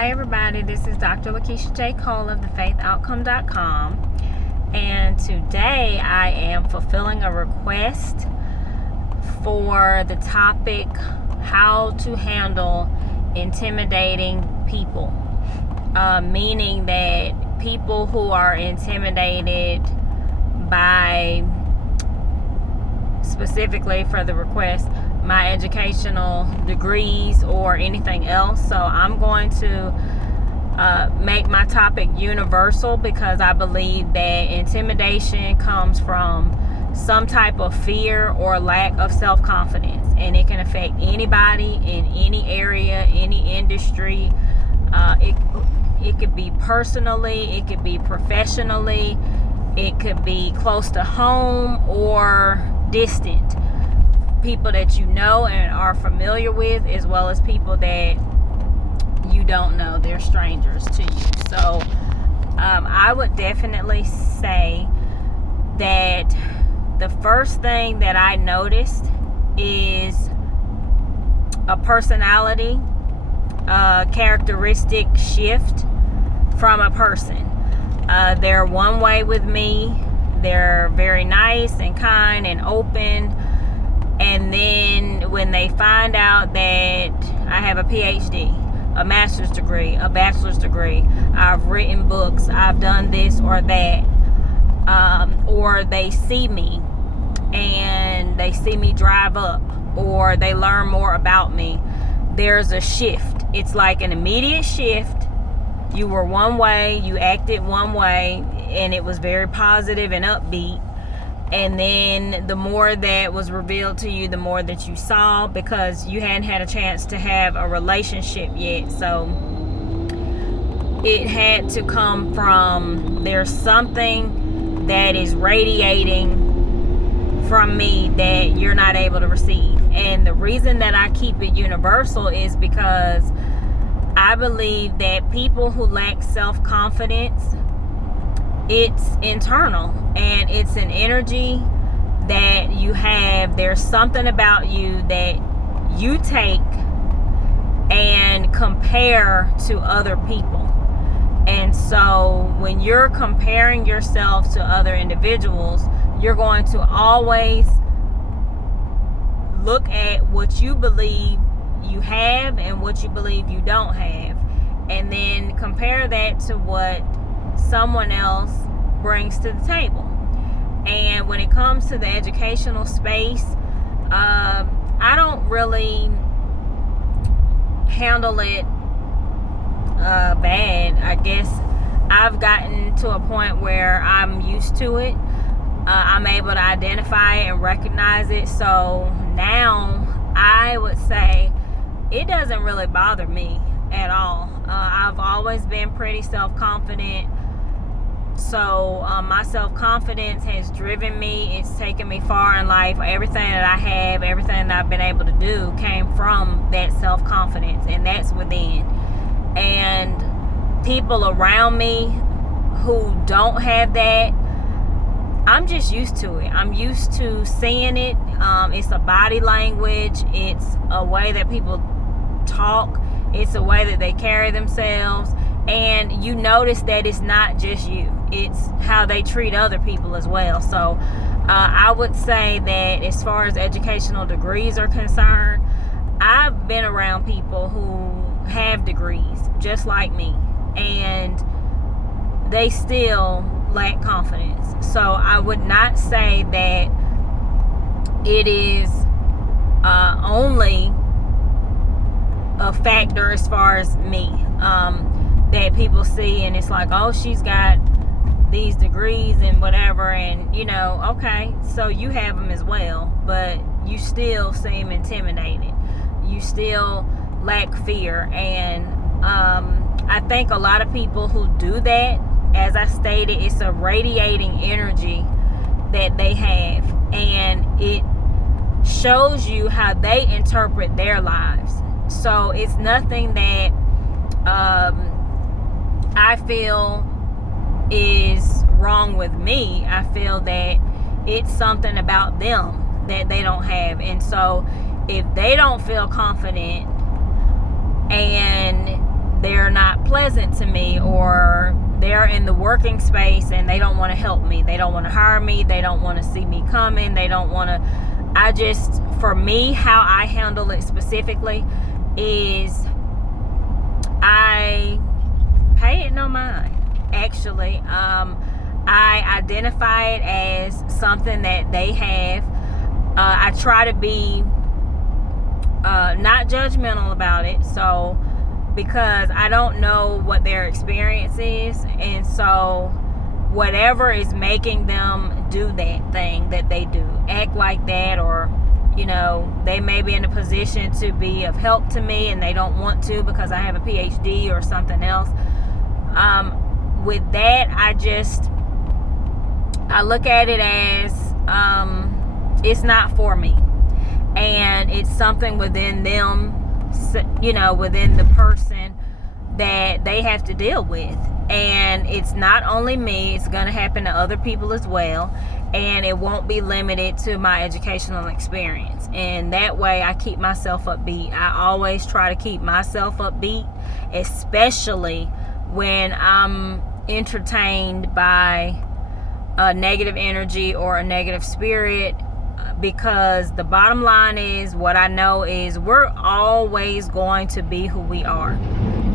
Hi everybody, this is Dr. Lakeisha J. Cole of thefaithoutcome.com, and today I am fulfilling a request for the topic how to handle intimidating people, meaning that people who are intimidated by, specifically for the request, my educational degrees or anything else. So I'm going to make my topic universal, because I believe that intimidation comes from some type of fear or lack of self-confidence, and it can affect anybody in any area, any industry. It could be personally, it could be professionally, it could be close to home or distant. People that you know and are familiar with, as well as people that you don't know, they're strangers to you. So I would definitely say that the first thing that I noticed is a personality characteristic shift from a person. They're one way with me. They're very nice and kind and open. And then when they find out that I have a PhD, a master's degree, a bachelor's degree, I've written books, I've done this or that, or they see me and they see me drive up, or they learn more about me, there's a shift. It's like an immediate shift. You were one way, you acted one way, and it was very positive and upbeat. And then the more that was revealed to you, the more that you saw, because you hadn't had a chance to have a relationship yet. So it had to come from, there's something that is radiating from me that you're not able to receive. And the reason that I keep it universal is because I believe that people who lack self-confidence, it's internal, and it's an energy that you have. There's something about you that you take and compare to other people. And so when you're comparing yourself to other individuals, you're going to always look at what you believe you have and what you believe you don't have, and then compare that to what someone else brings to the table. And when it comes to the educational space, I don't really handle it bad. I guess I've gotten to a point where I'm used to it. I'm able to identify it and recognize it. So now I would say it doesn't really bother me at all. I've always been pretty self-confident. So my self-confidence has driven me. It's taken me far in life. Everything that I have, everything that I've been able to do came from that self-confidence, and that's within. And people around me who don't have that, I'm just used to it. I'm used to seeing it. It's a body language. It's a way that people talk. It's a way that they carry themselves. And you notice that it's not just you. It's how they treat other people as well. So I would say that as far as educational degrees are concerned, I've been around people who have degrees just like me, and they still lack confidence. So I would not say that it is only a factor as far as me, that people see and it's like, oh, she's got these degrees and whatever, and okay, so you have them as well, but you still seem intimidated, you still lack fear. And I think a lot of people who do that, as I stated, it's a radiating energy that they have, and it shows you how they interpret their lives. So it's nothing that I feel is wrong with me. I feel that it's something about them that they don't have. And so if they don't feel confident and they're not unpleasant to me, or they're in the working space and they don't want to help me, they don't want to hire me, they don't want to see me coming, they don't want to, for me, how I handle it specifically is I pay it no mind. Actually, I identify it as something that they have. I try to be not judgmental about it, so because I don't know what their experience is, and so whatever is making them do that thing that they do, act like that, or they may be in a position to be of help to me and they don't want to because I have a PhD or something else. With that, I look at it as it's not for me, and it's something within them, within the person that they have to deal with. And it's not only me, it's going to happen to other people as well, and it won't be limited to my educational experience. And that way I keep myself upbeat. I always try to keep myself upbeat, especially when I'm entertained by a negative energy or a negative spirit, because the bottom line is, what I know is, we're always going to be who we are.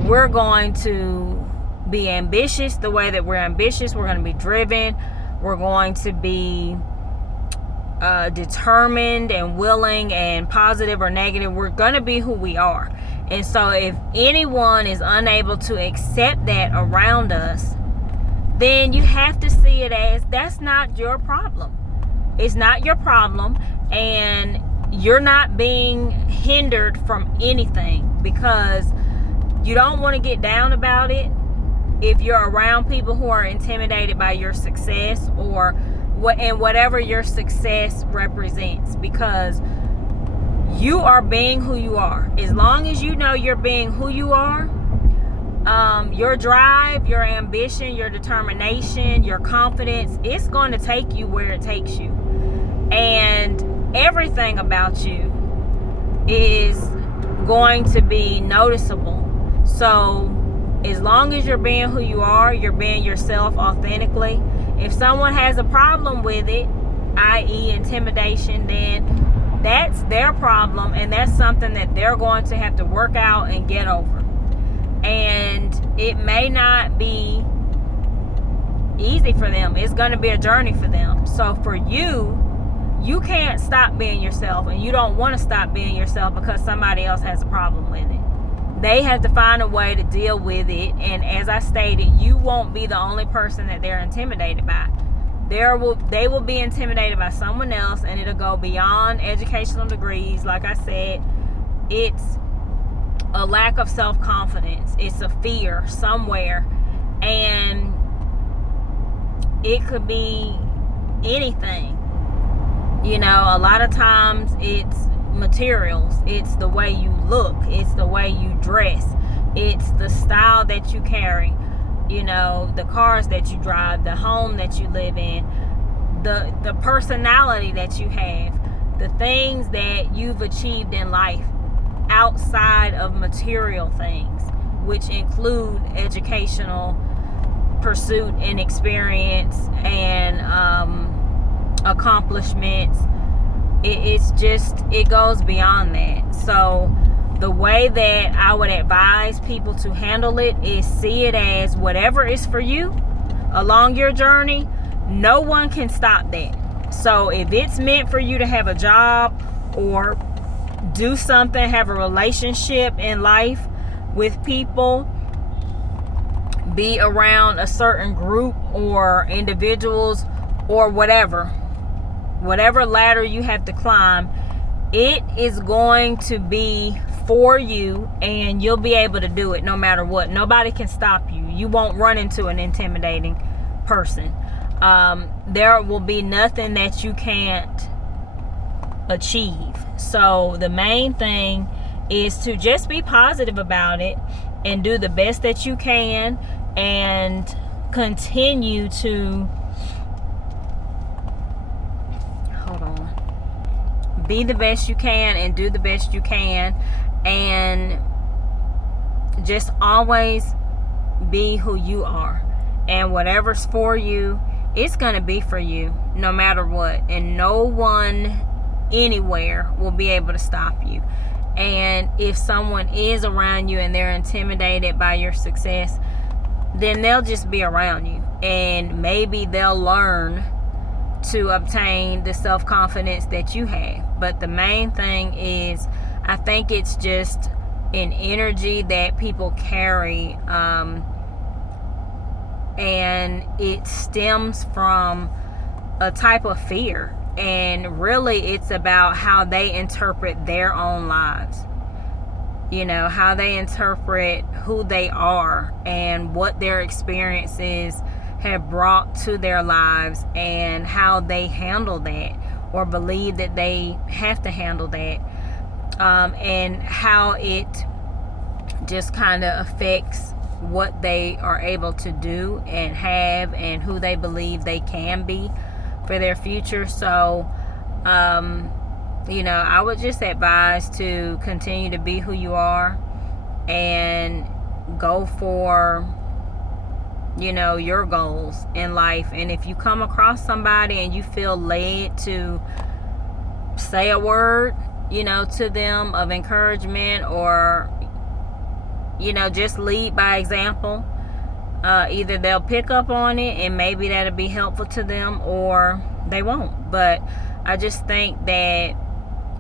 We're going to be ambitious the way that we're ambitious. We're going to be driven. We're going to be determined and willing and positive or negative. We're going to be who we are. And so if anyone is unable to accept that around us, then you have to see it as, that's not your problem. It's not your problem, and you're not being hindered from anything, because you don't want to get down about it if you're around people who are intimidated by your success, or whatever your success represents, because you are being who you are. As long as you know you're being who you are, your drive, your ambition, your determination, your confidence, it's going to take you where it takes you. And everything about you is going to be noticeable. So as long as you're being who you are, you're being yourself authentically. If someone has a problem with it, i.e. intimidation, then that's their problem, and that's something that they're going to have to work out and get over. And it may not be easy for them. It's going to be a journey for them. So for you, you can't stop being yourself, and you don't want to stop being yourself because somebody else has a problem with it. They have to find a way to deal with it. And as I stated, you won't be the only person that they're intimidated by. They will be intimidated by someone else, and it'll go beyond educational degrees. Like I said, it's a lack of self-confidence. It's a fear somewhere, and it could be anything. A lot of times it's materials, it's the way you look, it's the way you dress, it's the style that you carry, the cars that you drive, the home that you live in, the personality that you have, the things that you've achieved in life outside of material things, which include educational pursuit and experience and accomplishments. It goes beyond that. So the way that I would advise people to handle it is see it as whatever is for you along your journey. No one can stop that. So if it's meant for you to have a job or do something, have a relationship in life with people, be around a certain group or individuals or whatever ladder you have to climb, it is going to be for you, and you'll be able to do it no matter what. Nobody can stop you. You won't run into an intimidating person. There will be nothing that you can't achieve. So the main thing is to just be positive about it and do the best that you can, and continue to be the best you can and do the best you can, and just always be who you are. And whatever's for you, it's going to be for you no matter what. And no one anywhere will be able to stop you. And if someone is around you and they're intimidated by your success, then they'll just be around you. And maybe they'll learn to obtain the self-confidence that you have. But the main thing is, I think it's just an energy that people carry, and it stems from a type of fear. And really, it's about how they interpret their own lives. How they interpret who they are and what their experiences have brought to their lives, and how they handle that or believe that they have to handle that, and how it just kind of affects what they are able to do and have, and who they believe they can be for their future. So I would just advise to continue to be who you are and go for your goals in life. And if you come across somebody and you feel led to say a word to them of encouragement, or just lead by example, either they'll pick up on it and maybe that'll be helpful to them, or they won't. But I just think that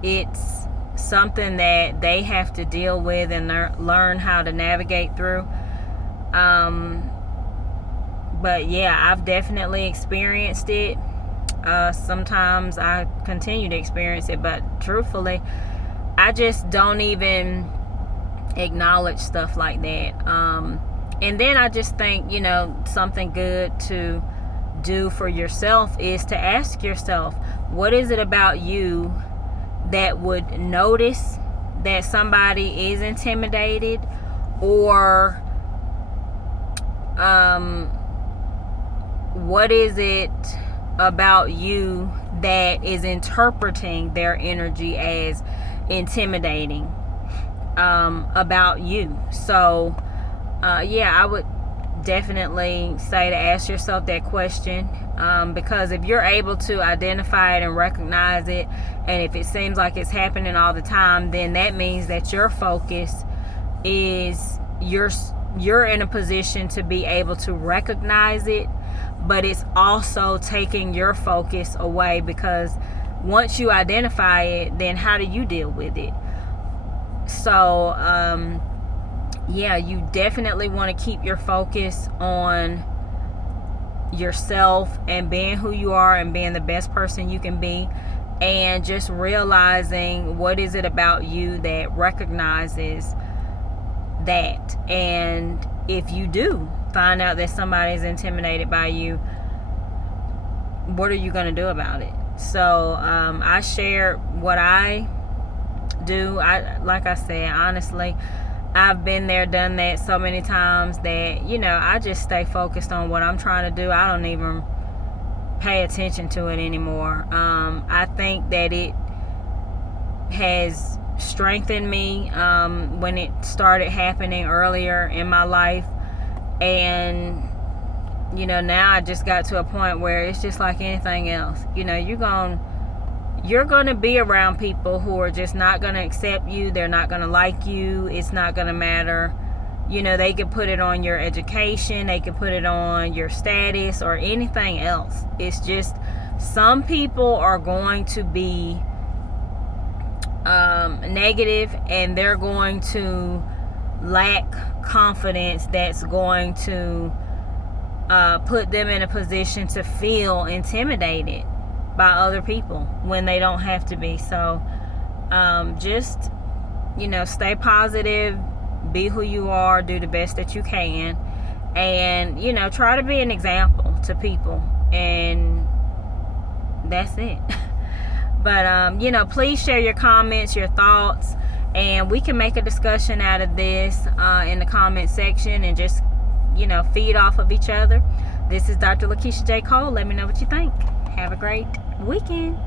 it's something that they have to deal with and learn how to navigate through. But yeah, I've definitely experienced it. Sometimes I continue to experience it, but truthfully, I just don't even acknowledge stuff like that. And then I just think, something good to do for yourself is to ask yourself, what is it about you that would notice that somebody is intimidated, or what is it about you that is interpreting their energy as intimidating about you? So I would definitely say to ask yourself that question, because if you're able to identify it and recognize it, and if it seems like it's happening all the time, then that means that your focus is you're in a position to be able to recognize it, but it's also taking your focus away, because once you identify it, then how do you deal with it? So you definitely want to keep your focus on yourself and being who you are and being the best person you can be, and just realizing what is it about you that recognizes that. And if you do find out that somebody is intimidated by you, what are you going to do about it? So I shared what I do. Like I said, honestly, I've been there, done that so many times that I just stay focused on what I'm trying to do. I don't even pay attention to it anymore. I think that it has strengthened me when it started happening earlier in my life, and now I just got to a point where it's just like anything else. You're going to be around people who are just not going to accept you. They're not going to like you. It's not going to matter. They could put it on your education. They could put it on your status or anything else. It's just some people are going to be negative, and they're going to lack confidence that's going to put them in a position to feel intimidated by other people when they don't have to be. So just stay positive, be who you are, do the best that you can, and try to be an example to people, and that's it. But please share your comments, your thoughts, and we can make a discussion out of this in the comment section, and just feed off of each other. This is Dr. Lakeisha J. Cole. Let me know what you think. Have a great weekend.